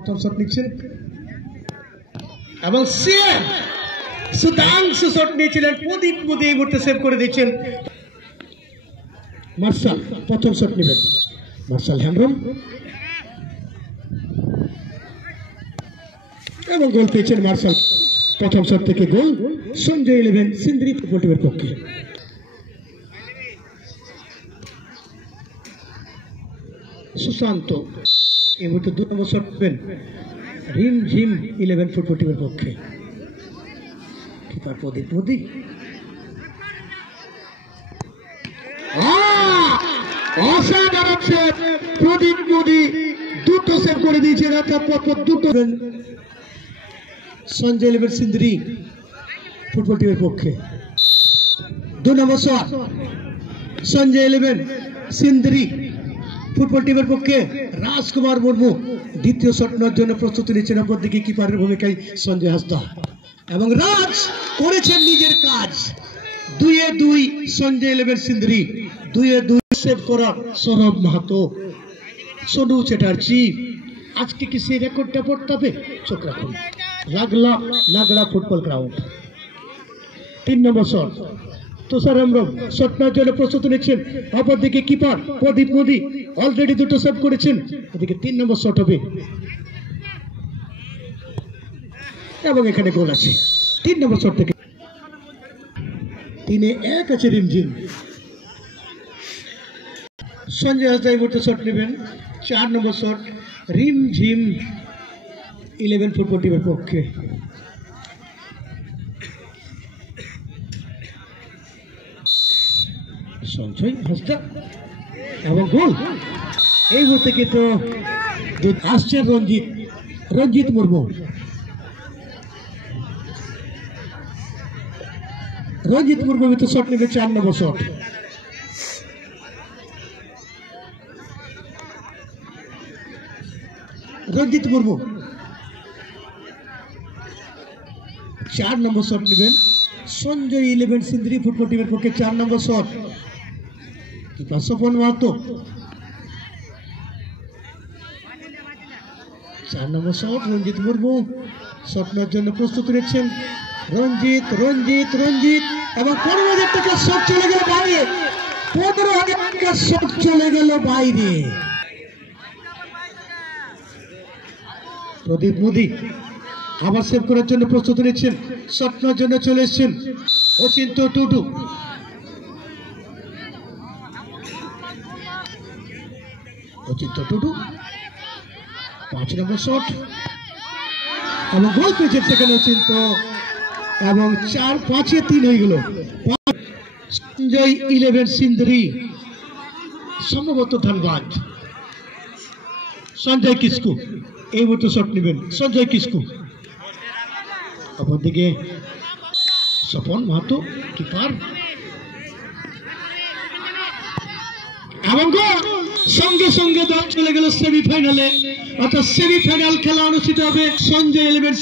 প্রথম শট নিচ্ছেন এবং সিএম সুধাংশু শট নিয়েছিলেন। প্রদীপ মোদি এই মুহূর্তে সেভ করে দিচ্ছেন। মার্শাল প্রথম শট নেবেন। মার্শাল হ্যামরন এবং গোল পেয়েছেন মার্শাল। প্রথম শট থেকে গোল। সঞ্জয় 11 সিন্দ্রি ফুটবল টিমের পক্ষে। সুশান্ত এই মুহূর্তে 2 নম্বর শট নেবেন। রিম ঝিম 11 ফুটবল টিমের পক্ষে। কিপার প্রদীপ মোদি। অসাধারণ সেভ প্রদীপ মোদি, দুটো সেভ করে দিয়েছেন। অর্থাৎ পরপর দুটো। সঞ্জয় 11 সিন্দ্রি ফুটবল টিমের পক্ষে। 2 নম্বর শট সঞ্জয় 11 সিন্দ্রি ফুটবল টিমের পক্ষে। রাজকুমার মুর্মু দ্বিতীয় শট নেওয়ার জন্য প্রস্তুতি নিচ্ছেন। অপরদিকে কিপারের ভূমিকায় সঞ্জয় হাসদা এবং রাজ করেছেন নিজের কাজ। 2-2 সঞ্জয় 11 সিন্দ্রি। 2-2 সেভ করা সৌরভ মাহাতো, সোনু চ্যাটার্জি। আজকে কি সেই রেকর্ডটা পড়তে হবে? চোখ রাখুন। লাগলা নাগড়া ফুটবল গ্রাউন্ড। 3 নম্বর শট তুষার হেমব্রম শট নেওয়ার জন্য প্রস্তুতি নিচ্ছেন। অপরদিকে কিপার প্রদীপ মোদি অলরেডি দুটো সেভ করেছেন। এদিকে 3 নম্বর শট হবে এবং এখানে গোল আছে। 3 নম্বর শট থেকে 3-1 আছে রিমঝিম। সঞ্জয় হাসদা এই মুহূর্তে শট নেবেন। 4 নম্বর শট রিমঝিম 11 ফুটবল টিমের পক্ষে। সঞ্জয় হাসদা এবং গোল। এই মুহূর্তে কিন্তু আসছেন রঞ্জিত মুর্মু। রঞ্জিত মুর্মু ভিতরে শট নেবে। 4 নম্বর শট রঞ্জিত মুর্মু 4 নম্বর শট নেবেন। সঞ্জয় 11 সিন্দ্রি ফুটবল টিমের পক্ষে 4 নম্বর শট। স্বপন মাহাতো 4 নম্বর শট। রঞ্জিত মুর্মু শট নেওয়ার জন্য প্রস্তুতি নিচ্ছেন। রঞ্জিত এবং 15,000 টাকার শট চলে গেল বাইরে। 15,000 টাকার শট চলে গেল বাইরে। প্রদীপ মোদি আবার সেভ করার জন্য প্রস্তুতি নিচ্ছেন। শট নেওয়ার জন্য চলে এসছেন অচিন্ত টুডু। অচিন্ত টুডু 5 নম্বর শট এবং গোল পেয়েছেন সেখানে অচিন্ত এবং 4-5-3 হয়ে গেল। সঞ্জয় 11 সিন্দ্রি সম্ভবত ধনবাদ। সঞ্জয় কিসকু এই মুহূর্তে শট নেবেন। সঞ্জয় কিসকু অপরদিকে স্বপন মাহাতো কিপার এবং সঙ্গে সঙ্গে দল চলে গেল সেমিফাইনালে। অর্থাৎ সেমিফাইনাল খেলা অনুষ্ঠিত হবে। সঞ্জয় 11